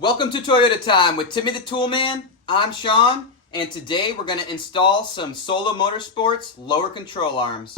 Welcome to Toyota Time with Timmy the Toolman. I'm Sean, and today we're going to install some Solo Motorsports lower control arms.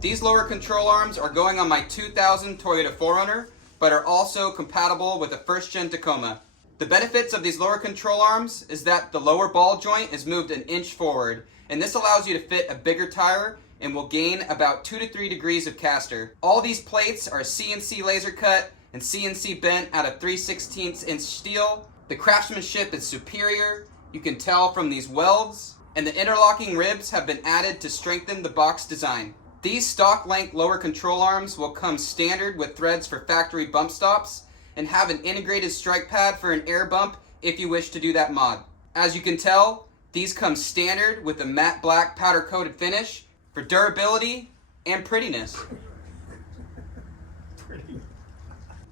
These lower control arms are going on my 2000 Toyota 4runner, but are also compatible with a first-gen Tacoma. The benefits of these lower control arms is that the lower ball joint is moved an inch forward, and this allows you to fit a bigger tire and will gain about 2 to 3 degrees of caster. All these plates are CNC laser cut and CNC bent out of 3/16 inch steel. The craftsmanship is superior, you can tell from these welds, and the interlocking ribs have been added to strengthen the box design. These stock length lower control arms will come standard with threads for factory bump stops and have an integrated strike pad for an air bump if you wish to do that mod. As you can tell, these come standard with a matte black powder coated finish for durability and prettiness.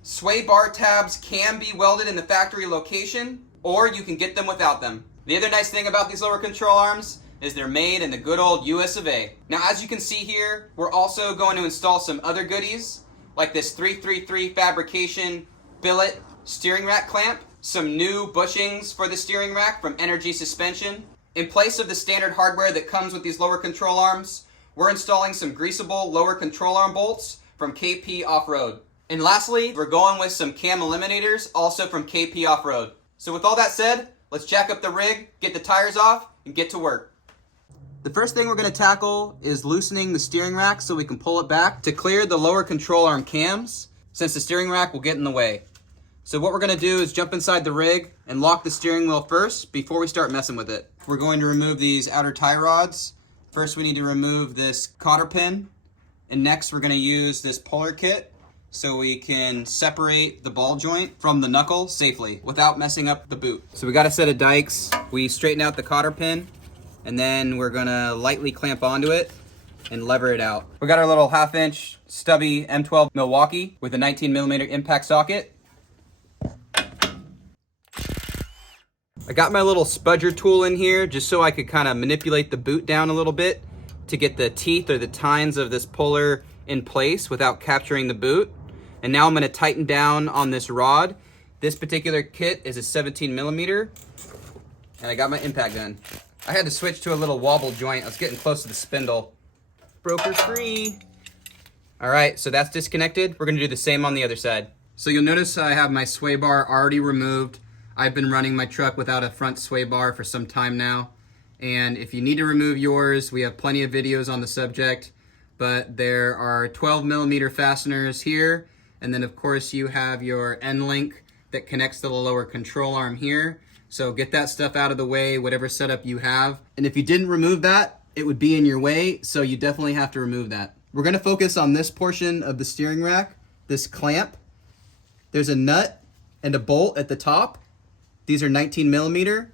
Sway bar tabs can be welded in the factory location, or you can get them without them. The other nice thing about these lower control arms is they're made in the good old US of A. Now, as you can see here, we're also going to install some other goodies, like this 333 Fabrication billet steering rack clamp, some new bushings for the steering rack from Energy Suspension. In place of the standard hardware that comes with these lower control arms, we're installing some greasable lower control arm bolts from KPOFFROAD. And lastly, we're going with some cam eliminators, also from KPOFFROAD. So with all that said, let's jack up the rig, get the tires off, and get to work. The first thing we're going to tackle is loosening the steering rack so we can pull it back to clear the lower control arm cams, since the steering rack will get in the way. So what we're going to do is jump inside the rig and lock the steering wheel first before we start messing with it. We're going to remove these outer tie rods. First we need to remove this cotter pin, and next we're going to use this puller kit so we can separate the ball joint from the knuckle safely without messing up the boot. So we got a set of dikes. We straighten out the cotter pin, and then we're gonna lightly clamp onto it and lever it out. We got our little 1/2-inch stubby M12 Milwaukee with a 19mm impact socket. I got my little spudger tool in here just so I could kind of manipulate the boot down a little bit to get the teeth or the tines of this puller in place without capturing the boot. And now I'm gonna tighten down on this rod. This particular kit is a 17mm, and I got my impact gun. I had to switch to a little wobble joint. I was getting close to the spindle. Broker free. All right, so that's disconnected. We're gonna do the same on the other side. So you'll notice I have my sway bar already removed. I've been running my truck without a front sway bar for some time now. And if you need to remove yours, we have plenty of videos on the subject, but there are 12mm fasteners here. And then of course you have your end link that connects to the lower control arm here. So get that stuff out of the way, whatever setup you have. And if you didn't remove that, it would be in your way, so you definitely have to remove that. We're gonna focus on this portion of the steering rack, this clamp. There's a nut and a bolt at the top. These are 19mm.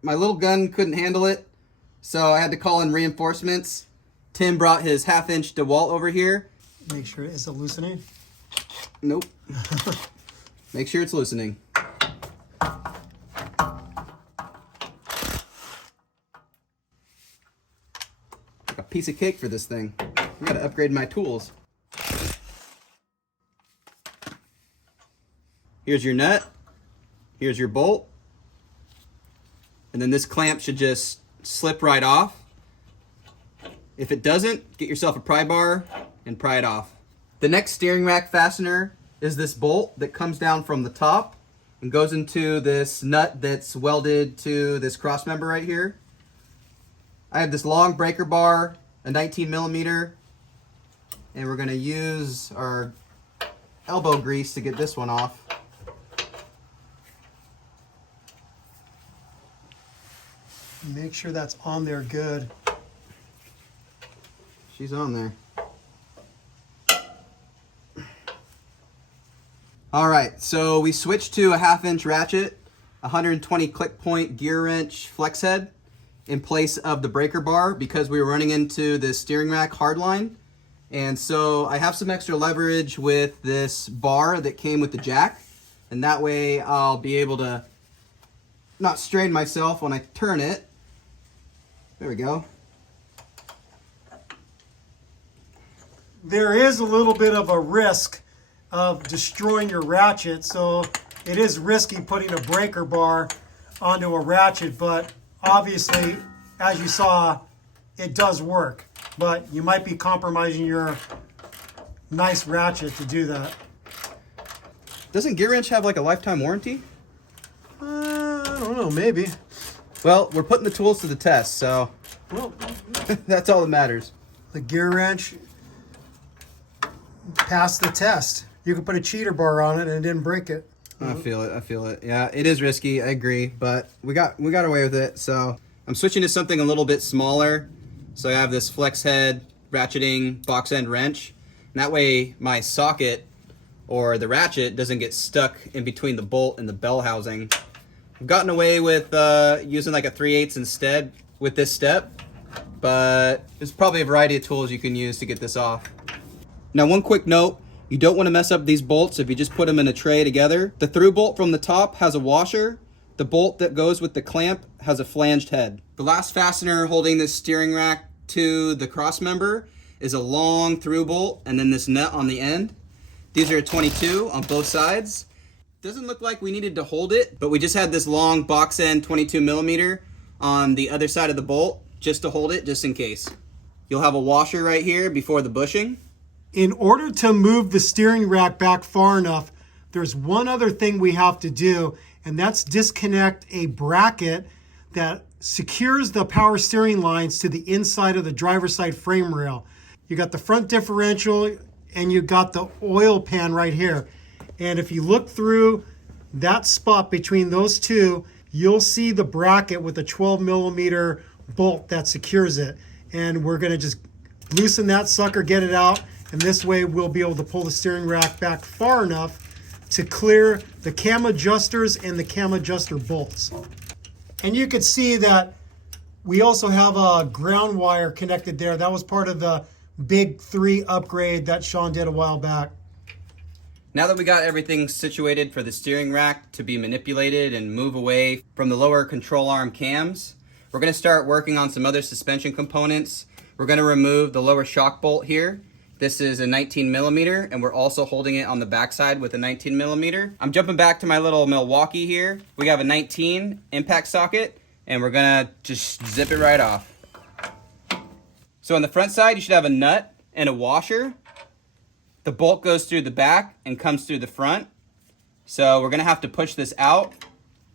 My little gun couldn't handle it, so I had to call in reinforcements. Tim brought his 1/2-inch DeWalt over here. Make sure, is it loosening? Nope. Make sure it's loosening. A piece of cake for this thing. I gotta upgrade my tools. Here's your nut. Here's your bolt. And then this clamp should just slip right off. If it doesn't, get yourself a pry bar and pry it off. The next steering rack fastener is this bolt that comes down from the top and goes into this nut that's welded to this cross member right here. I have this long breaker bar, a 19mm, and we're gonna use our elbow grease to get this one off. Make sure that's on there good. She's on there. All right, so we switched to a 1/2-inch ratchet, 120 click point gear wrench flex head, in place of the breaker bar because we were running into the steering rack hardline. And so I have some extra leverage with this bar that came with the jack. And that way I'll be able to not strain myself when I turn it. There we go. There is a little bit of a risk of destroying your ratchet, so it is risky putting a breaker bar onto a ratchet, but obviously, as you saw, it does work. But you might be compromising your nice ratchet to do that. Doesn't Gear Wrench have like a lifetime warranty? I don't know, maybe. Well, we're putting the tools to the test, so Well, that's all that matters. the Gear Wrench passed the test. You could put a cheater bar on it and it didn't break it. I feel it. I feel it. Yeah, it is risky. I agree, but we got away with it. So I'm switching to something a little bit smaller. So I have this flex head ratcheting box end wrench. And that way my socket or the ratchet doesn't get stuck in between the bolt and the bell housing. I've gotten away with using like a 3/8 instead with this step, but there's probably a variety of tools you can use to get this off. Now, one quick note. You don't want to mess up these bolts if you just put them in a tray together. The through bolt from the top has a washer. The bolt that goes with the clamp has a flanged head. The last fastener holding this steering rack to the cross member is a long through bolt and then this nut on the end. These are a 22 on both sides. Doesn't look like we needed to hold it, but we just had this long box end 22 millimeter on the other side of the bolt just to hold it, just in case. You'll have a washer right here before the bushing. In order to move the steering rack back far enough, there's one other thing we have to do, and that's disconnect a bracket that secures the power steering lines to the inside of the driver's side frame rail. You got the front differential and you got the oil pan right here. And if you look through that spot between those two, you'll see the bracket with a 12 millimeter bolt that secures it. And we're gonna just loosen that sucker, get it out, and this way we'll be able to pull the steering rack back far enough to clear the cam adjusters and the cam adjuster bolts. And you could see that we also have a ground wire connected there. That was part of the Big 3 upgrade that Sean did a while back. Now that we got everything situated for the steering rack to be manipulated and move away from the lower control arm cams, we're going to start working on some other suspension components. We're going to remove the lower shock bolt here. This is a 19 millimeter, and we're also holding it on the backside with a 19 millimeter. I'm jumping back to my little Milwaukee here. We have a 19 impact socket, and we're gonna just zip it right off. So on the front side, you should have a nut and a washer. The bolt goes through the back and comes through the front. So we're gonna have to push this out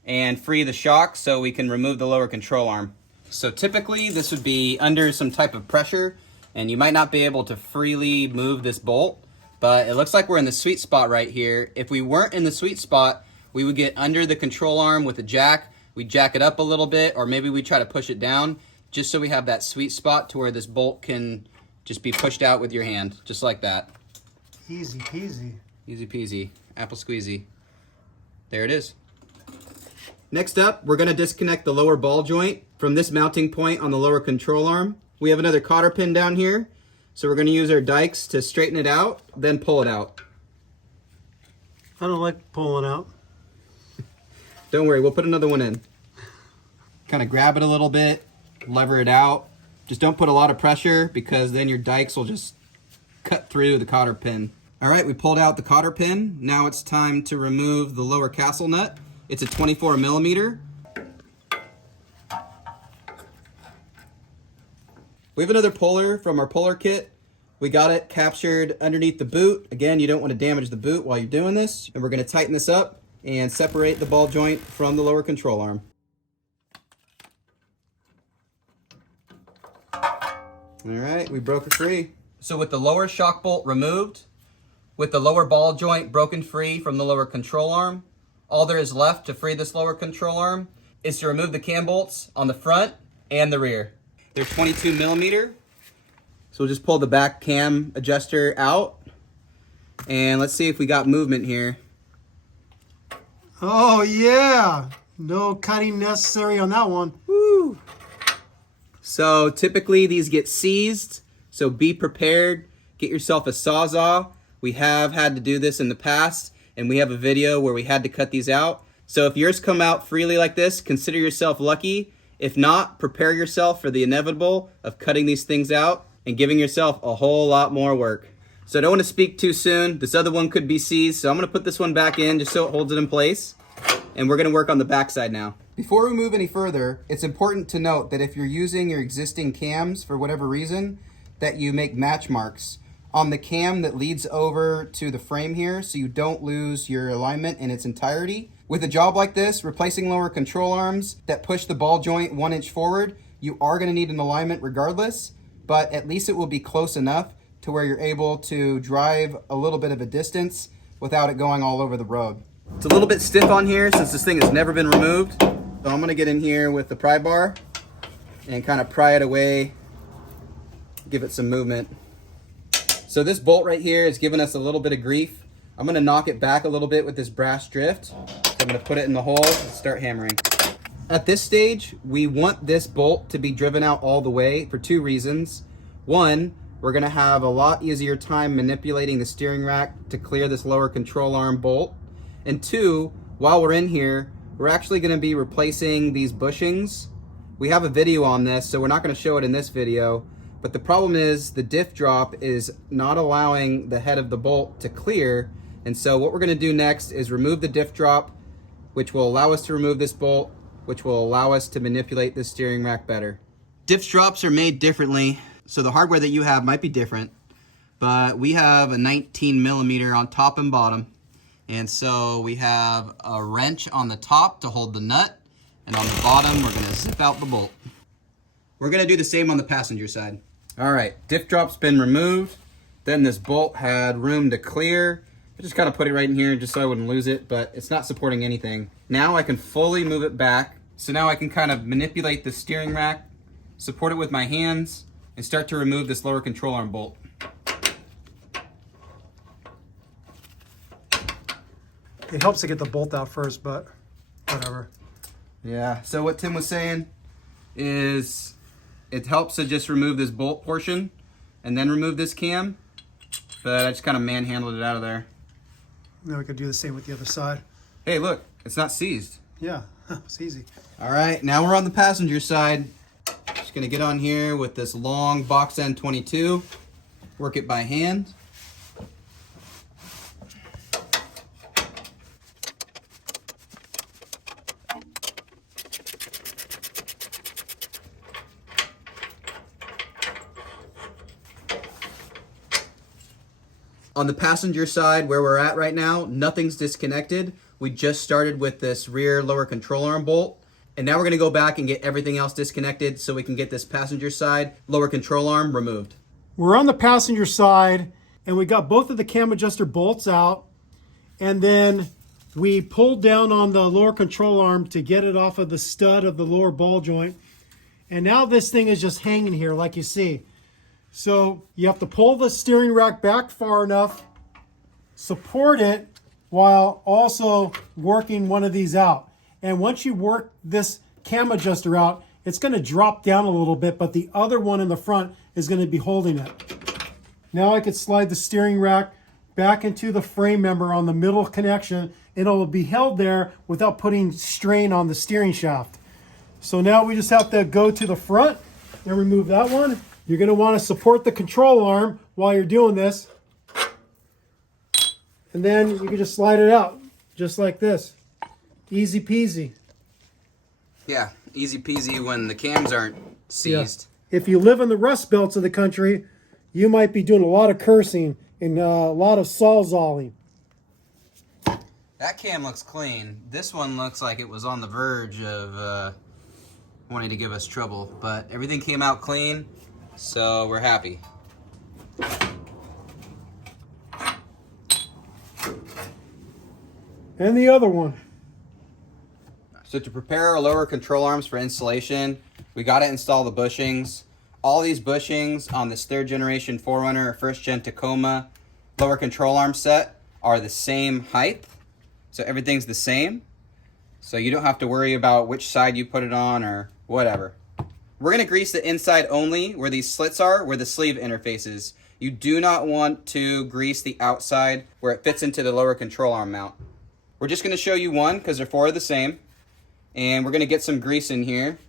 and free the shock so we can remove the lower control arm. So typically this would be under some type of pressure, and you might not be able to freely move this bolt, but it looks like we're in the sweet spot right here. If we weren't in the sweet spot, we would get under the control arm with a jack. We'd jack it up a little bit, or maybe we try to push it down, just so we have that sweet spot to where this bolt can just be pushed out with your hand, just like that. Easy peasy. Easy peasy, apple squeezy. There it is. Next up, we're gonna disconnect the lower ball joint from this mounting point on the lower control arm. We have another cotter pin down here, so we're gonna use our dikes to straighten it out, then pull it out. I don't like pulling out. Don't worry, we'll put another one in. Kind of grab it a little bit, lever it out. Just don't put a lot of pressure because then your dikes will just cut through the cotter pin. All right, we pulled out the cotter pin. Now it's time to remove the lower castle nut. It's a 24 millimeter. We have another puller from our puller kit. We got it captured underneath the boot. Again, you don't want to damage the boot while you're doing this. And we're going to tighten this up and separate the ball joint from the lower control arm. All right, we broke it free. So with the lower shock bolt removed, with the lower ball joint broken free from the lower control arm, all there is left to free this lower control arm is to remove the cam bolts on the front and the rear. They're 22 millimeter. So we'll just pull the back cam adjuster out. And let's see if we got movement here. Oh yeah, no cutting necessary on that one. Woo! So typically these get seized, so be prepared. Get yourself a Sawzall. We have had to do this in the past, and we have a video where we had to cut these out. So if yours come out freely like this, consider yourself lucky. If not, prepare yourself for the inevitable of cutting these things out and giving yourself a whole lot more work. So I don't want to speak too soon. This other one could be seized, so I'm going to put this one back in just so it holds it in place. And we're going to work on the backside now. Before we move any further, it's important to note that if you're using your existing cams for whatever reason, that you make match marks on the cam that leads over to the frame here so you don't lose your alignment in its entirety. With a job like this, replacing lower control arms that push the ball joint 1 inch forward, you are going to need an alignment regardless, but at least it will be close enough to where you're able to drive a little bit of a distance without it going all over the road. It's a little bit stiff on here since this thing has never been removed. So I'm going to get in here with the pry bar and kind of pry it away, give it some movement. So this bolt right here is giving us a little bit of grief. I'm going to knock it back a little bit with this brass drift. So I'm going to put it in the hole and start hammering. At this stage, we want this bolt to be driven out all the way for 2 reasons. One, we're going to have a lot easier time manipulating the steering rack to clear this lower control arm bolt. And 2, while we're in here, we're actually going to be replacing these bushings. We have a video on this, so we're not going to show it in this video. But the problem is the diff drop is not allowing the head of the bolt to clear. And so what we're going to do next is remove the diff drop, which will allow us to remove this bolt, which will allow us to manipulate this steering rack better. Diff drops are made differently, so the hardware that you have might be different. But we have a 19mm on top and bottom. And so we have a wrench on the top to hold the nut. And on the bottom, we're going to zip out the bolt. We're going to do the same on the passenger side. All right, diff drop's been removed. Then this bolt had room to clear. I just kind of put it right in here just so I wouldn't lose it, but it's not supporting anything. Now I can fully move it back. So now I can kind of manipulate the steering rack, support it with my hands, and start to remove this lower control arm bolt. It helps to get the bolt out first, but whatever. Yeah, so what Tim was saying is it helps to just remove this bolt portion and then remove this cam, but I just kind of manhandled it out of there. Now we could do the same with the other side. Hey, look, it's not seized. Yeah, it's easy. All right, now we're on the passenger side. Just gonna get on here with this long box end 22, work it by hand. On the passenger side, where we're at right now, nothing's disconnected. We just started with this rear lower control arm bolt, and now we're gonna go back and get everything else disconnected so we can get this passenger side lower control arm removed. We're on the passenger side, and we got both of the cam adjuster bolts out, and then we pulled down on the lower control arm to get it off of the stud of the lower ball joint, and now this thing is just hanging here like you see. So you have to pull the steering rack back far enough, support it, while also working one of these out. And once you work this cam adjuster out, it's going to drop down a little bit, but the other one in the front is going to be holding it. Now I could slide the steering rack back into the frame member on the middle connection, and it'll be held there without putting strain on the steering shaft. So now we just have to go to the front and remove that one. You're going to want to support the control arm while you're doing this. And then you can just slide it out, just like this. Easy peasy. Yeah, easy peasy when the cams aren't seized. Yeah. If you live in the rust belts of the country, you might be doing a lot of cursing and a lot of sawzalling. That cam looks clean. This one looks like it was on the verge of wanting to give us trouble, but everything came out clean. So we're happy. And the other one. So to prepare our lower control arms for installation, we got to install the bushings. All these bushings on this 3rd generation 4runner or 1st gen Tacoma lower control arm set are the same height. So everything's the same. So you don't have to worry about which side you put it on or whatever. We're going to grease the inside only where these slits are, where the sleeve interfaces. You do not want to grease the outside where it fits into the lower control arm mount. We're just going to show you one because they're four the same. And we're going to get some grease in here.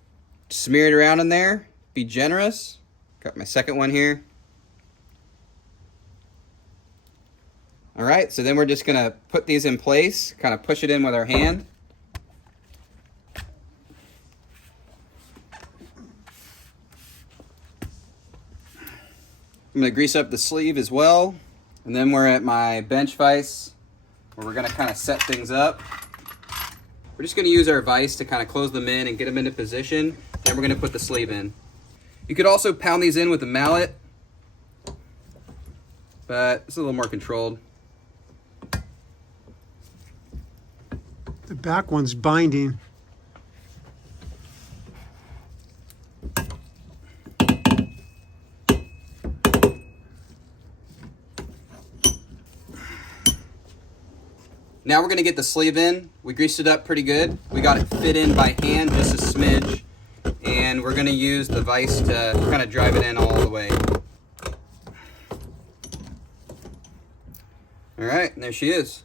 Smear it around in there. Be generous. Got my second one here. All right, so then we're just going to put these in place, kind of push it in with our hand. I'm going to grease up the sleeve as well. And then we're at my bench vise where we're going to kind of set things up. We're just going to use our vise to kind of close them in and get them into position. Then we're going to put the sleeve in. You could also pound these in with a mallet, but it's a little more controlled. The back one's binding. Now we're going to get the sleeve in. We greased it up pretty good. We got it fit in by hand, just a smidge. And we're going to use the vise to kind of drive it in all the way. All right, and there she is.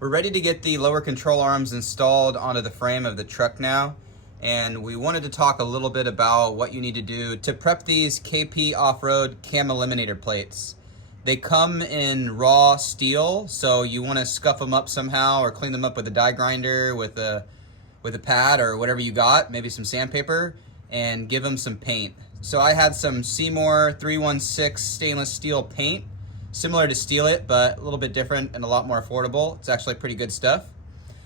We're ready to get the lower control arms installed onto the frame of the truck now. And we wanted to talk a little bit about what you need to do to prep these KP Off-Road cam eliminator plates. They come in raw steel, so you want to scuff them up somehow or clean them up with a die grinder, with a pad or whatever you got, maybe some sandpaper, and give them some paint. So I had some Seymour 316 stainless steel paint, similar to Steel It, but a little bit different and a lot more affordable. It's actually pretty good stuff.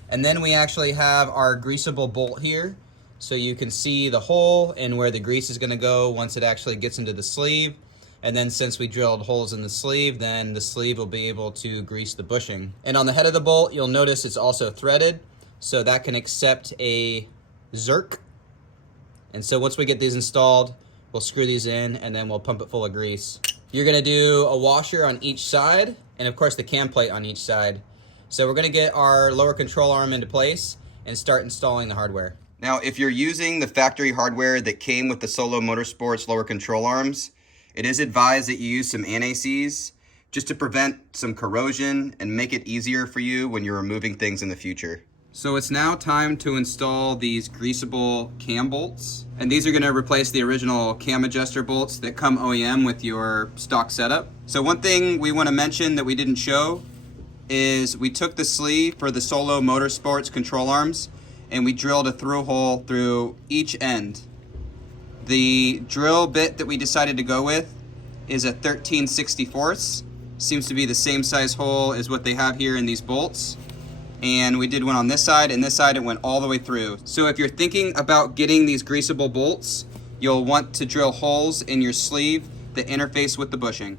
And then we actually have our greasable bolt here, so you can see the hole and where the grease is going to go once it actually gets into the sleeve. And then since we drilled holes in the sleeve, then the sleeve will be able to grease the bushing. And on the head of the bolt, you'll notice it's also threaded, so that can accept a zerk. And so once we get these installed, we'll screw these in and then we'll pump it full of grease. You're gonna do a washer on each side and of course the cam plate on each side. So we're gonna get our lower control arm into place and start installing the hardware. Now, if you're using the factory hardware that came with the Solo Motorsports lower control arms, it is advised that you use some anti-seize just to prevent some corrosion and make it easier for you when you're removing things in the future. So it's now time to install these greasable cam bolts. And these are gonna replace the original cam adjuster bolts that come OEM with your stock setup. So one thing we wanna mention that we didn't show is we took the sleeve for the Solo Motorsports control arms and we drilled a through hole through each end. The drill bit that we decided to go with is a 13/64. Seems to be the same size hole as what they have here in these bolts. And we did one on this side, and this side it went all the way through. So if you're thinking about getting these greasable bolts, you'll want to drill holes in your sleeve that interface with the bushing.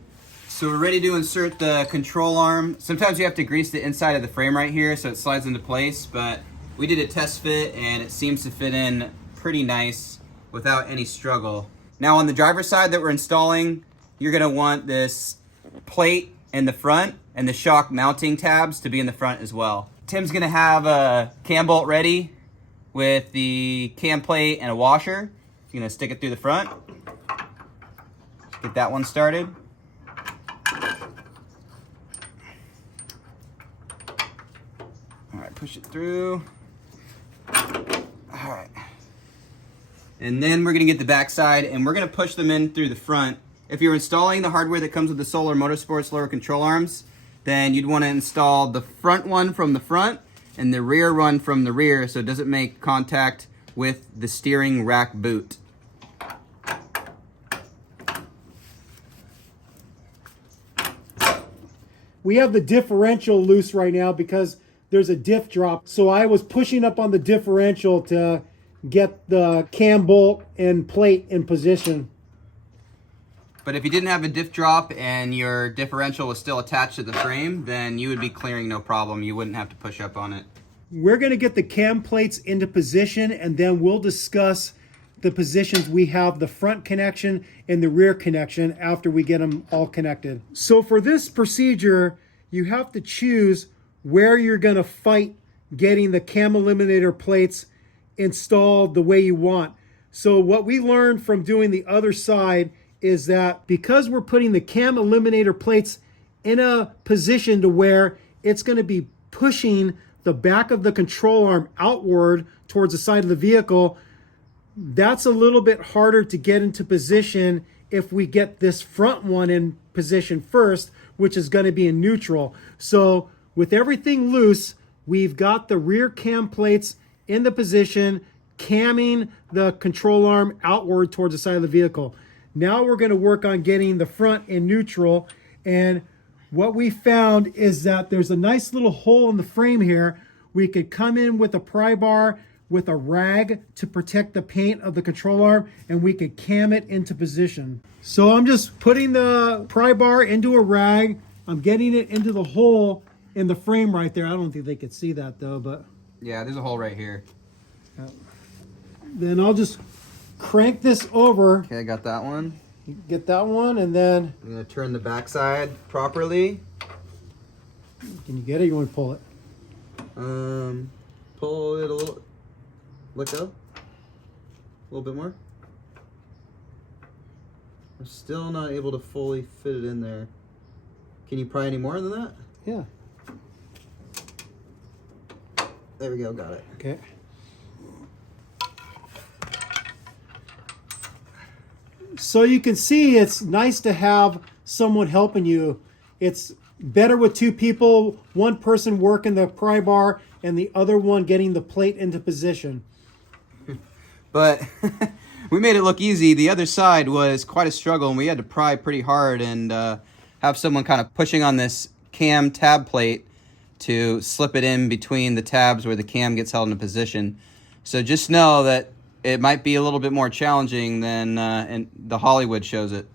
So we're ready to insert the control arm. Sometimes you have to grease the inside of the frame right here so it slides into place, but we did a test fit and it seems to fit in pretty nice without any struggle. Now on the driver's side that we're installing, you're gonna want this plate in the front and the shock mounting tabs to be in the front as well. Tim's gonna have a cam bolt ready with the cam plate and a washer. He's gonna stick it through the front. Get that one started. All right, push it through. All right. And then we're gonna get the back side and we're gonna push them in through the front. If you're installing the hardware that comes with the Solo Motorsports lower control arms, then you'd wanna install the front one from the front and the rear one from the rear so it doesn't make contact with the steering rack boot. We have the differential loose right now because there's a diff drop. So I was pushing up on the differential to get the cam bolt and plate in position. But if you didn't have a diff drop and your differential was still attached to the frame, then you would be clearing no problem. You wouldn't have to push up on it. We're going to get the cam plates into position and then we'll discuss the positions we have the front connection and the rear connection after we get them all connected. So for this procedure, you have to choose where you're going to fight getting the cam eliminator plates installed the way you want. So what we learned from doing the other side is that because we're putting the cam eliminator plates in a position to where it's going to be pushing the back of the control arm outward towards the side of the vehicle, that's a little bit harder to get into position if we get this front one in position first, which is going to be in neutral. So with everything loose, we've got the rear cam plates in the position, camming the control arm outward towards the side of the vehicle. Now we're going to work on getting the front in neutral. And what we found is that there's a nice little hole in the frame here. We could come in with a pry bar with a rag to protect the paint of the control arm, and we could cam it into position. So I'm just putting the pry bar into a rag. I'm getting it into the hole in the frame right there. I don't think they could see that though, but Yeah, there's a hole right here. then I'll just crank this over. Okay, I got that one. Get that one, and then I'm gonna turn the backside properly. can you get it? You want to pull it? Pull it a little. Let go. A little bit more. I'm still not able to fully fit it in there. Can you pry any more than that? Yeah. There we go, got it. Okay. So you can see it's nice to have someone helping you. It's better with two people, one person working the pry bar and the other one getting the plate into position. But we made it look easy. The other side was quite a struggle, and we had to pry pretty hard and have someone kind of pushing on this cam tab plate to slip it in between the tabs where the cam gets held in position. So just know that it might be a little bit more challenging than and the Hollywood shows it.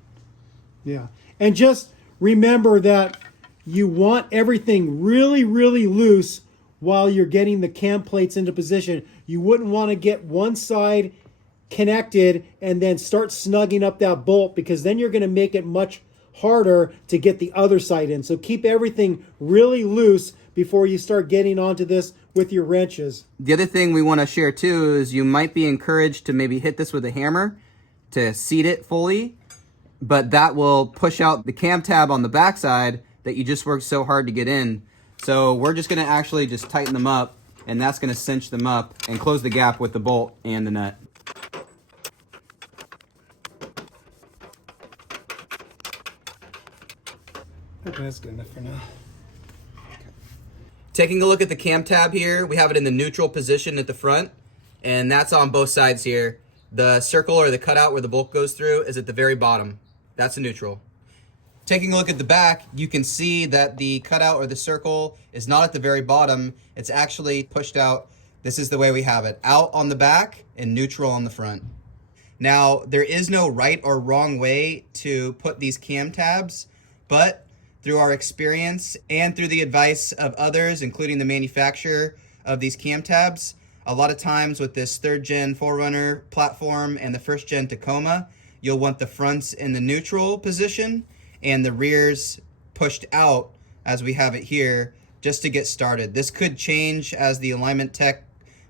Yeah. And just remember that you want everything really, really loose while you're getting the cam plates into position. You wouldn't want to get one side connected and then start snugging up that bolt, because then you're going to make it much harder to get the other side in. So keep everything really loose before you start getting onto this with your wrenches. The other thing we want to share too is you might be encouraged to maybe hit this with a hammer to seat it fully, but that will push out the cam tab on the backside that you just worked so hard to get in. So we're just going to actually just tighten them up, and that's going to cinch them up and close the gap with the bolt and the nut. Okay, that's good enough for now. Taking a look at the cam tab here, we have it in the neutral position at the front, and that's on both sides here. The circle or the cutout where the bolt goes through is at the very bottom. That's a neutral. Taking a look at the back, you can see that the cutout or the circle is not at the very bottom. It's actually pushed out. This is the way we have it. Out on the back and neutral on the front. Now, there is no right or wrong way to put these cam tabs, but through our experience and through the advice of others, including the manufacturer of these cam tabs, a lot of times with this 3rd gen 4runner platform and the 1st gen Tacoma, you'll want the fronts in the neutral position and the rears pushed out as we have it here, just to get started. This could change as the alignment tech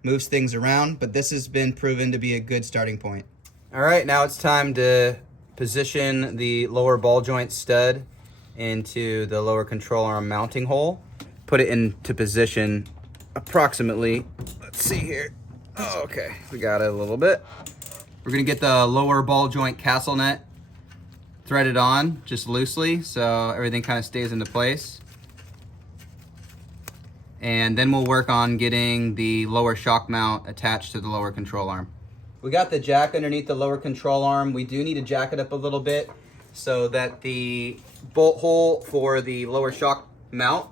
moves things around, but this has been proven to be a good starting point. All right, now it's time to position the lower ball joint stud into the lower control arm mounting hole. Put it into position approximately, let's see here. Oh, okay, we got it a little bit. We're gonna get the lower ball joint castle nut threaded on just loosely so everything kind of stays into place. And then we'll work on getting the lower shock mount attached to the lower control arm. We got the jack underneath the lower control arm. We do need to jack it up a little bit so that the bolt hole for the lower shock mount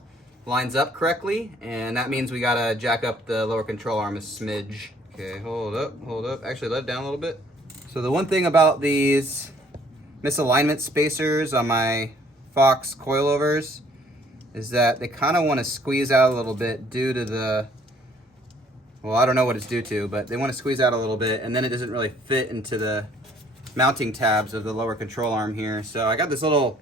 lines up correctly, and that means we gotta jack up the lower control arm a smidge. Okay, hold up. Actually, let it down a little bit. So the one thing about these misalignment spacers on my Fox coilovers is that they kind of want to squeeze out a little bit due to the, well, I don't know what it's due to, but they want to squeeze out a little bit, and then it doesn't really fit into the mounting tabs of the lower control arm here. So I got this little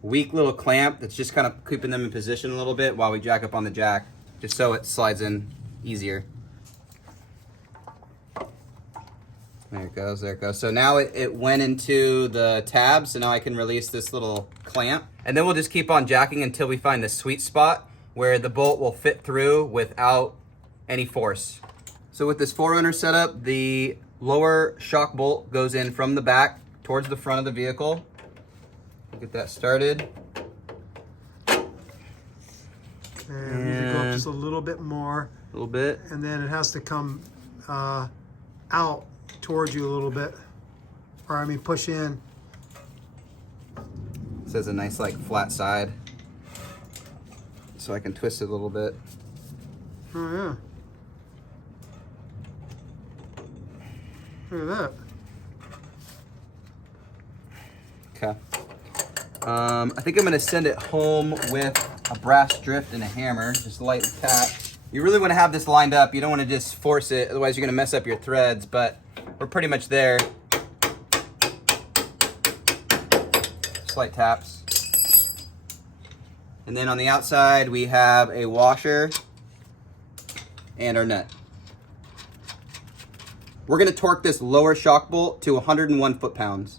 weak little clamp that's just kind of keeping them in position a little bit while we jack up on the jack, just so it slides in easier. There it goes, there it goes. So now it went into the tab, so now I can release this little clamp. And then we'll just keep on jacking until we find the sweet spot where the bolt will fit through without any force. So with this 4runner setup, the lower shock bolt goes in from the back towards the front of the vehicle. Get that started. And you can go up just a little bit more. A little bit. And then it has to come out towards you a little bit. Or I mean push in. This has a nice like flat side. So I can twist it a little bit. Oh yeah. Look at that. Okay. I think I'm gonna send it home with a brass drift and a hammer, just light tap. You really wanna have this lined up. You don't wanna just force it, otherwise you're gonna mess up your threads, but we're pretty much there. Just light taps. And then on the outside, we have a washer and our nut. We're gonna torque this lower shock bolt to 101 foot-pounds.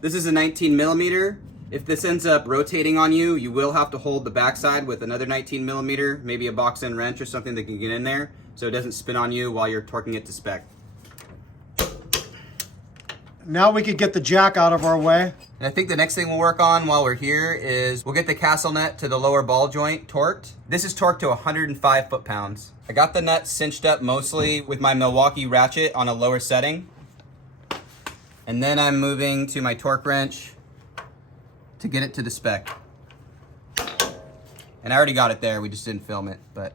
This is a 19 millimeter. If this ends up rotating on you, you will have to hold the backside with another 19 millimeter, maybe a box end wrench or something that can get in there so it doesn't spin on you while you're torquing it to spec. Now we could get the jack out of our way. And I think the next thing we'll work on while we're here is we'll get the castle nut to the lower ball joint torqued. This is torqued to 105 foot-pounds. I got the nut cinched up mostly with my Milwaukee ratchet on a lower setting. And then I'm moving to my torque wrench to get it to the spec. And I already got it there, we just didn't film it, but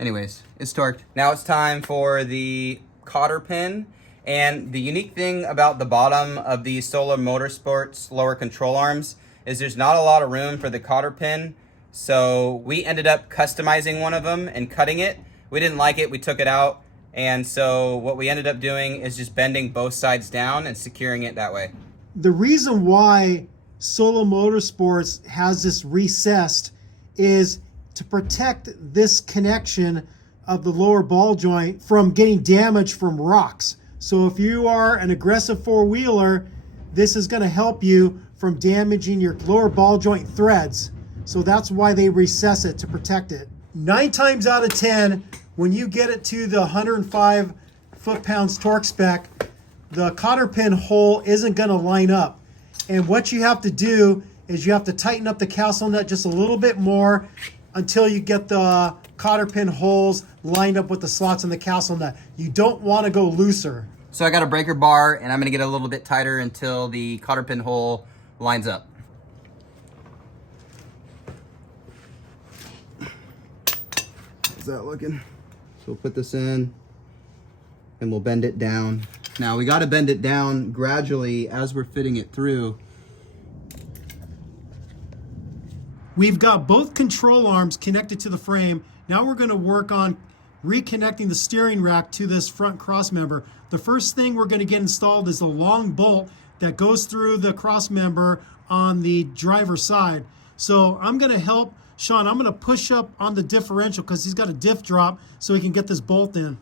anyways, it's torqued. Now it's time for the cotter pin. And the unique thing about the bottom of these Solar Motorsports lower control arms is there's not a lot of room for the cotter pin. So we ended up customizing one of them and cutting it. We didn't like it, we took it out. And so what we ended up doing is just bending both sides down and securing it that way. The reason why Solar Motorsports has this recessed is to protect this connection of the lower ball joint from getting damaged from rocks. So if you are an aggressive four-wheeler, this is going to help you from damaging your lower ball joint threads. So that's why they recess it, to protect it. 9 times out of 10, when you get it to the 105 foot-pounds torque spec, the cotter pin hole isn't going to line up. And what you have to do is you have to tighten up the castle nut just a little bit more until you get the cotter pin holes lined up with the slots in the castle nut. You don't want to go looser. So I got a breaker bar and I'm gonna get a little bit tighter until the cotter pin hole lines up. How's that looking? So we'll put this in and we'll bend it down. Now we gotta bend it down gradually as we're fitting it through. We've got both control arms connected to the frame. Now we're going to work on reconnecting the steering rack to this front cross member. The first thing we're going to get installed is the long bolt that goes through the cross member on the driver's side. So I'm going to help Sean. I'm going to push up on the differential because he's got a diff drop so he can get this bolt in.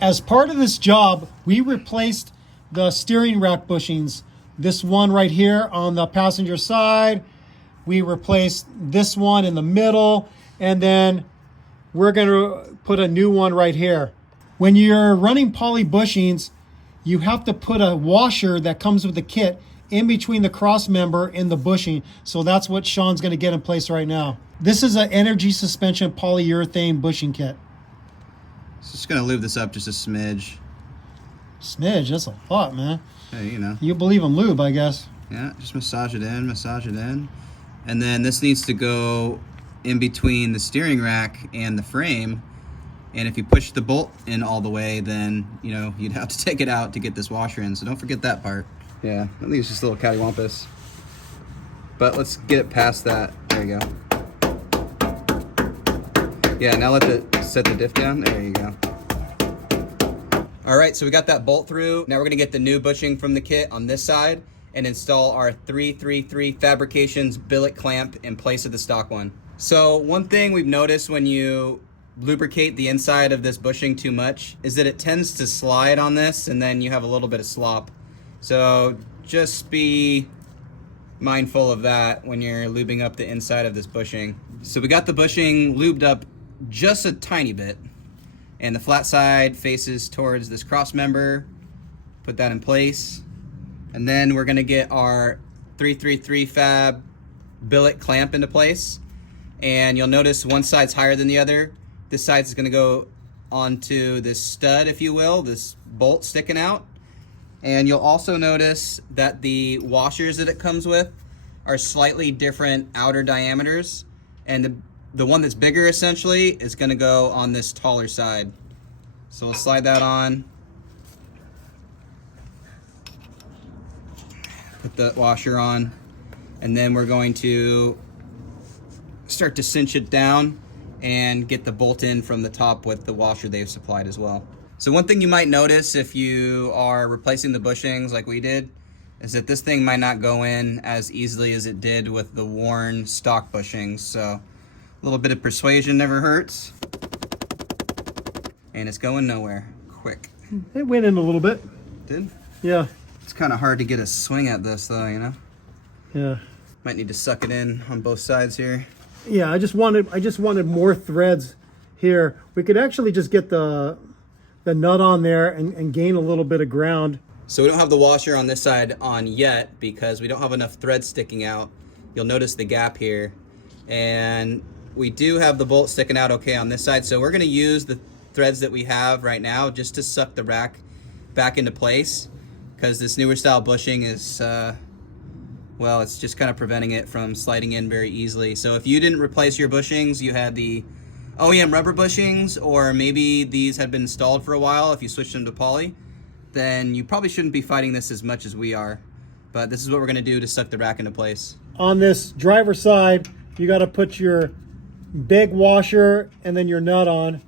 As part of this job, we replaced the steering rack bushings. This one right here on the passenger side. We replaced this one in the middle. And then we're going to put a new one right here. When you're running poly bushings, you have to put a washer that comes with the kit in between the cross member and the bushing. So that's what Sean's going to get in place right now. This is an energy suspension polyurethane bushing kit. So just going to lube this up just a smidge. Smidge, that's a lot, man. Hey, you know. You believe in lube, I guess. Yeah, just massage it in, massage it in. And then this needs to go in between the steering rack and the frame. And if you push the bolt in all the way, then, you know, you'd have to take it out to get this washer in. So don't forget that part. Yeah, I think it's just a little cattywampus. But let's get it past that. There you go. Yeah, now set the diff down. There you go. All right, so we got that bolt through. Now we're gonna get the new bushing from the kit on this side and install our 333 Fabrications billet clamp in place of the stock one. So one thing we've noticed when you lubricate the inside of this bushing too much is that it tends to slide on this, and then you have a little bit of slop. So just be mindful of that when you're lubing up the inside of this bushing. So we got the bushing lubed up just a tiny bit, and the flat side faces towards this cross member. Put that in place, and then we're gonna get our 333 Fab billet clamp into place. And you'll notice one side's higher than the other. This side is gonna go onto this stud, if you will, this bolt sticking out. And you'll also notice that the washers that it comes with are slightly different outer diameters. And the one that's bigger essentially is gonna go on this taller side. So we'll slide that on. Put the washer on. And then we're going to start to cinch it down and get the bolt in from the top with the washer they've supplied as well. So one thing you might notice if you are replacing the bushings like we did is that this thing might not go in as easily as it did with the worn stock bushings. So a little bit of persuasion never hurts. And it's going nowhere. Quick. It went in a little bit. Did? Yeah. It's kind of hard to get a swing at this though, you know? Yeah. Might need to suck it in on both sides here. Yeah, I just wanted more threads here. We could actually just get the nut on there and gain a little bit of ground. So we don't have the washer on this side on yet because we don't have enough thread sticking out. You'll notice the gap here. And we do have the bolt sticking out okay on this side. So we're gonna use the threads that we have right now just to suck the rack back into place, because this newer style bushing is, well, it's just kind of preventing it from sliding in very easily. So if you didn't replace your bushings, you had the OEM rubber bushings, or maybe these had been installed for a while, if you switched them to poly, then you probably shouldn't be fighting this as much as we are. But this is what we're gonna do to suck the rack into place. On this driver side, you gotta put your big washer and then your nut on.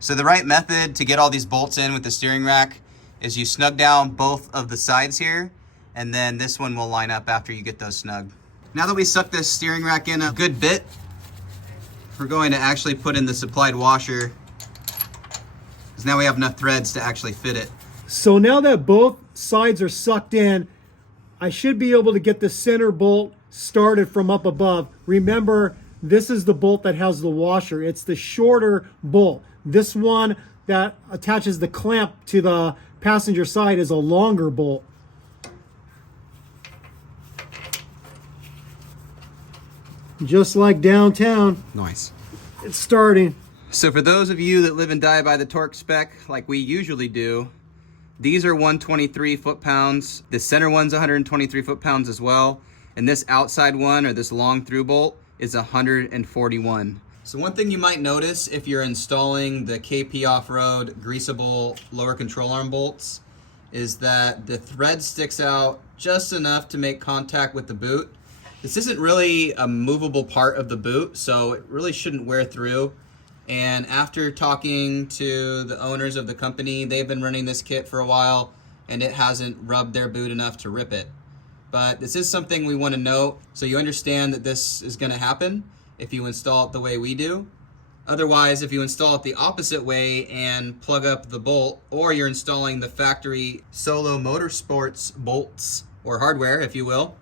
So the right method to get all these bolts in with the steering rack is you snug down both of the sides here, and then this one will line up after you get those snug. Now that we sucked this steering rack in a good bit, we're going to actually put in the supplied washer, because now we have enough threads to actually fit it. So now that both sides are sucked in, I should be able to get the center bolt started from up above. Remember, this is the bolt that has the washer. It's the shorter bolt. This one that attaches the clamp to the passenger side is a longer bolt. Just like downtown. Nice. It's starting. So for those of you that live and die by the torque spec like we usually do, these are 123 foot-pounds. The center one's 123 foot-pounds as well. And this outside one, or this long through bolt, is 141. So one thing you might notice if you're installing the KPOFFROAD greasable lower control arm bolts is that the thread sticks out just enough to make contact with the boot. This isn't really a movable part of the boot, so it really shouldn't wear through. And after talking to the owners of the company, they've been running this kit for a while and it hasn't rubbed their boot enough to rip it. But this is something we want to note so you understand that this is going to happen if you install it the way we do. Otherwise, if you install it the opposite way and plug up the bolt, or you're installing the factory Solo Motorsports bolts, or hardware if you will,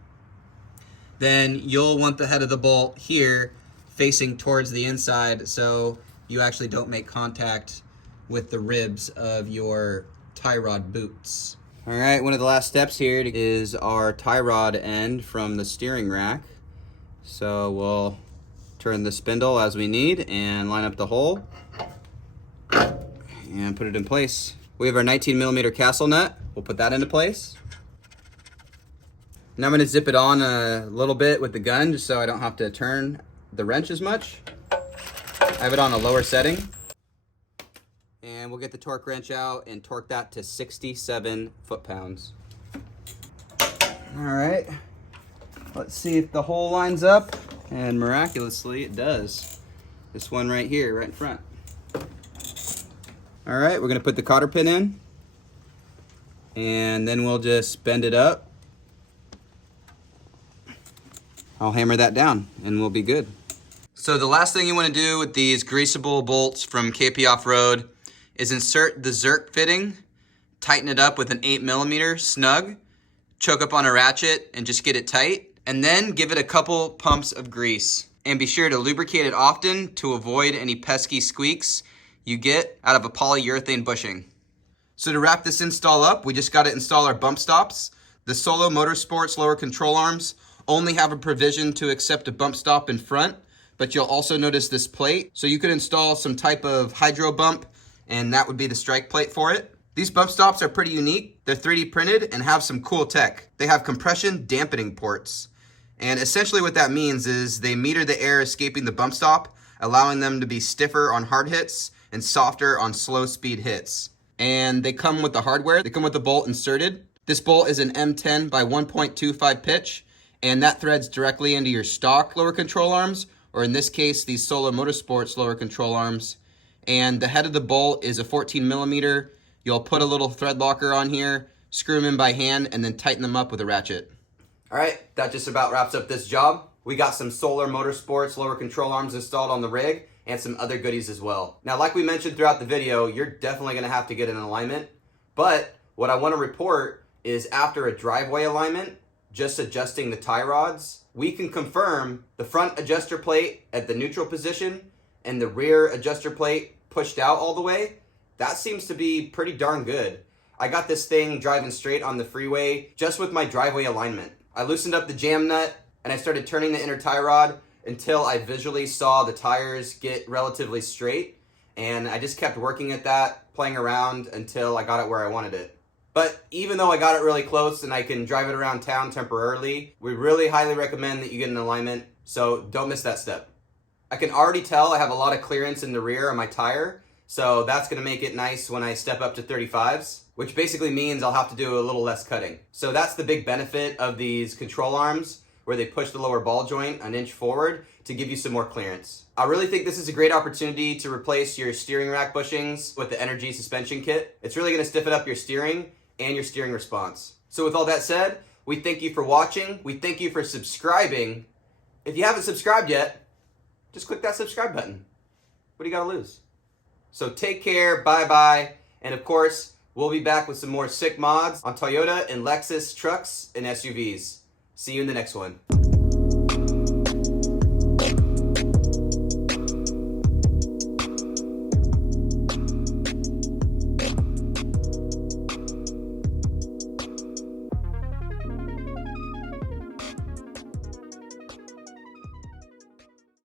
then you'll want the head of the bolt here facing towards the inside so you actually don't make contact with the ribs of your tie rod boots. All right, one of the last steps here is our tie rod end from the steering rack. So we'll turn the spindle as we need and line up the hole and put it in place. We have our 19mm castle nut. We'll put that into place. Now I'm gonna zip it on a little bit with the gun just so I don't have to turn the wrench as much. I have it on a lower setting. And we'll get the torque wrench out and torque that to 67 foot-pounds. All right, let's see if the hole lines up, and miraculously it does. This one right here, right in front. All right, we're gonna put the cotter pin in, and then we'll just bend it up. I'll hammer that down and we'll be good. So the last thing you want to do with these greasable bolts from KPOFFROAD is insert the Zerk fitting, tighten it up with an 8mm snug, choke up on a ratchet and just get it tight, and then give it a couple pumps of grease. And be sure to lubricate it often to avoid any pesky squeaks you get out of a polyurethane bushing. So to wrap this install up, we just got to install our bump stops. The Solo Motorsports lower control arms only have a provision to accept a bump stop in front, but you'll also notice this plate. So you could install some type of hydro bump, and that would be the strike plate for it. These bump stops are pretty unique. They're 3D printed and have some cool tech. They have compression dampening ports. And essentially what that means is they meter the air escaping the bump stop, allowing them to be stiffer on hard hits and softer on slow speed hits. And they come with the hardware. They come with the bolt inserted. This bolt is an M10 by 1.25 pitch, and that threads directly into your stock lower control arms, or in this case, these Solo Motorsports lower control arms. And the head of the bolt is a 14mm. You'll put a little thread locker on here, screw them in by hand, and then tighten them up with a ratchet. All right, that just about wraps up this job. We got some Solo Motorsports lower control arms installed on the rig and some other goodies as well. Now, like we mentioned throughout the video, you're definitely gonna have to get an alignment, but what I wanna report is after a driveway alignment, just adjusting the tie rods, we can confirm the front adjuster plate at the neutral position and the rear adjuster plate pushed out all the way. That seems to be pretty darn good. I got this thing driving straight on the freeway just with my driveway alignment. I loosened up the jam nut and I started turning the inner tie rod until I visually saw the tires get relatively straight, and I just kept working at that, playing around until I got it where I wanted it. But even though I got it really close and I can drive it around town temporarily, we really highly recommend that you get an alignment, so don't miss that step. I can already tell I have a lot of clearance in the rear on my tire, so that's gonna make it nice when I step up to 35s, which basically means I'll have to do a little less cutting. So that's the big benefit of these control arms, where they push the lower ball joint an inch forward to give you some more clearance. I really think this is a great opportunity to replace your steering rack bushings with the Energy suspension kit. It's really gonna stiffen up your steering and your steering response. So with all that said, we thank you for watching. We thank you for subscribing. If you haven't subscribed yet, just click that subscribe button. What do you gotta lose? So take care, bye-bye, and of course, we'll be back with some more sick mods on Toyota and Lexus trucks and SUVs. See you in the next one.